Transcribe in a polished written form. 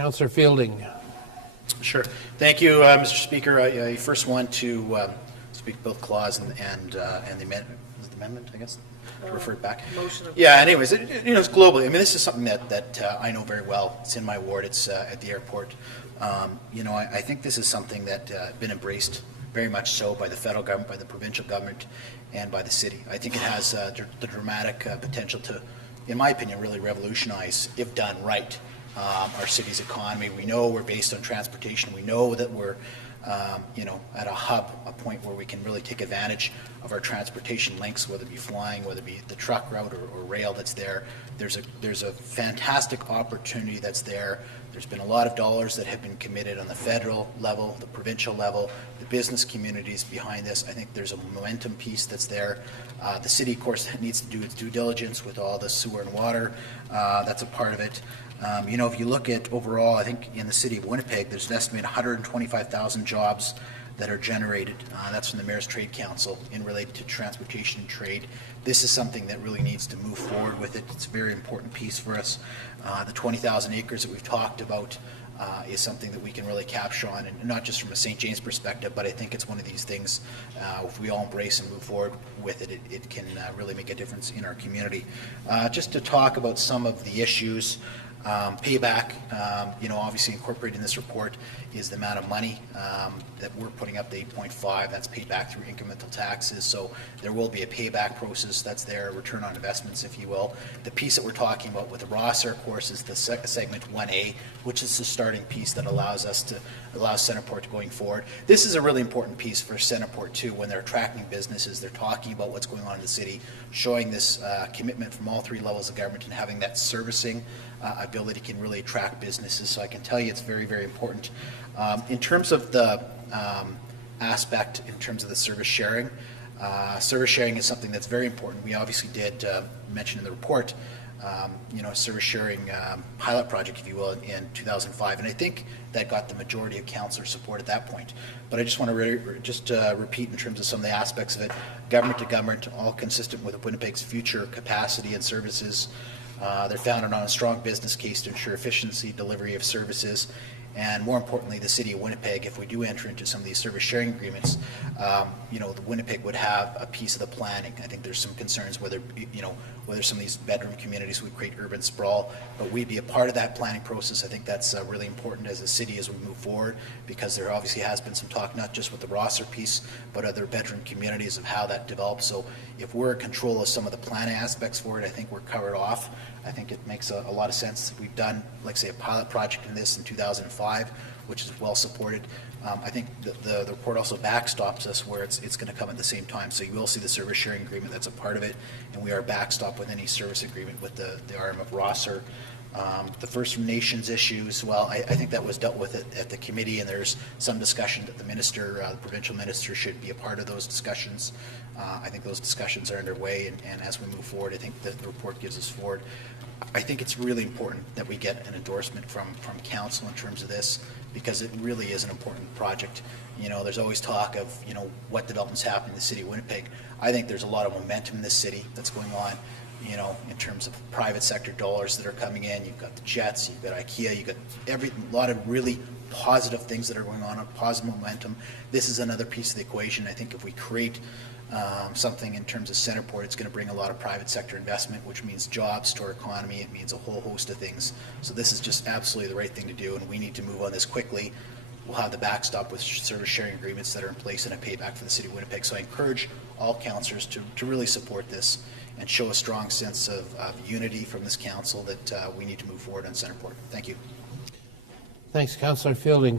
Councillor Fielding. Sure. Thank you, Mr. Speaker. I first want to speak both clause and the amendment. Is it the amendment, I guess, to refer it back? Motion. Yeah. Anyways, it's globally. I mean, this is something that I know very well. It's in my ward. It's at the airport. I think this is something that been embraced very much so by the federal government, by the provincial government, and by the city. I think it has the dramatic potential to, in my opinion, really revolutionize, if done right, our city's economy. We know we're based on transportation. We know that we're, at a hub, a point where we can really take advantage of our transportation links, whether it be flying, whether it be the truck route or rail that's there. There's a fantastic opportunity that's there. There's been a lot of dollars that have been committed on the federal level, the provincial level, the business communities behind this. I think there's a momentum piece that's there. The city, of course, needs to do its due diligence with all the sewer and water. That's a part of it. If you look at overall, I think in the city of Winnipeg, there's an estimated 125,000 jobs that are generated. That's from the Mayor's Trade Council in related to transportation and trade. This is something that really needs to move forward with it. It's a very important piece for us. The 20,000 acres that we've talked about is something that we can really capture on, and not just from a St. James perspective, but I think it's one of these things, if we all embrace and move forward with it, it can really make a difference in our community. Just to talk about some of the issues, payback, obviously incorporated in this report is the amount of money that we're putting up, the 8.5, that's paid back through incremental taxes. So there will be a payback process that's there, return on investments, if you will. The piece that we're talking about with the roster, of course, is the segment 1A, which is the starting piece that allows CentrePort to going forward. This is a really important piece for CentrePort too. When they're attracting businesses, they're talking about what's going on in the city, showing this commitment from all three levels of government, and having that servicing ability can really attract businesses. So I can tell you it's very, very important. In terms of the aspect, in terms of the service sharing is something that's very important. We obviously did mention in the report, a service sharing pilot project, if you will, in 2005, and I think that got the majority of councillor support at that point. But I just want to repeat in terms of some of the aspects of it. Government to government, all consistent with Winnipeg's future capacity and services. They're founded on a strong business case to ensure efficiency, delivery of services, and more importantly, the city of Winnipeg, if we do enter into some of these service sharing agreements, the Winnipeg would have a piece of the planning. I think there's some concerns whether some of these bedroom communities would create urban sprawl, but we'd be a part of that planning process. I think that's really important as a city as we move forward, because there obviously has been some talk, not just with the roster piece, but other bedroom communities of how that develops. So if we're in control of some of the planning aspects for it, I think we're covered off. I think it makes a lot of sense. We've done, like say, a pilot project in this in 2005, which is well supported. I think the report also backstops us where it's going to come at the same time. So you will see the service sharing agreement, that's a part of it, and we are backstopped with any service agreement with the RM of Rosser. The First Nations issues, well, I think that was dealt with at the committee, and there's some discussion that the provincial minister should be a part of those discussions. I think those discussions are underway, and as we move forward, I think that the report gives us forward. I think it's really important that we get an endorsement from council in terms of this, because it really is an important project. There's always talk of, what developments happen in the city of Winnipeg. I think there's a lot of momentum in this city that's going on, in terms of private sector dollars that are coming in. You've got the Jets, you've got IKEA, you've got a lot of really positive things that are going on, positive momentum. This is another piece of the equation. I think if we create something in terms of CentrePort, it's going to bring a lot of private sector investment, which means jobs to our economy. It means a whole host of things. So this is just absolutely the right thing to do, and we need to move on this quickly. We'll have the backstop with service sharing agreements that are in place and a payback for the city of Winnipeg. So I encourage all councillors to really support this and show a strong sense of unity from this council that we need to move forward on CentrePort. Thank you. Thanks, Councillor Fielding.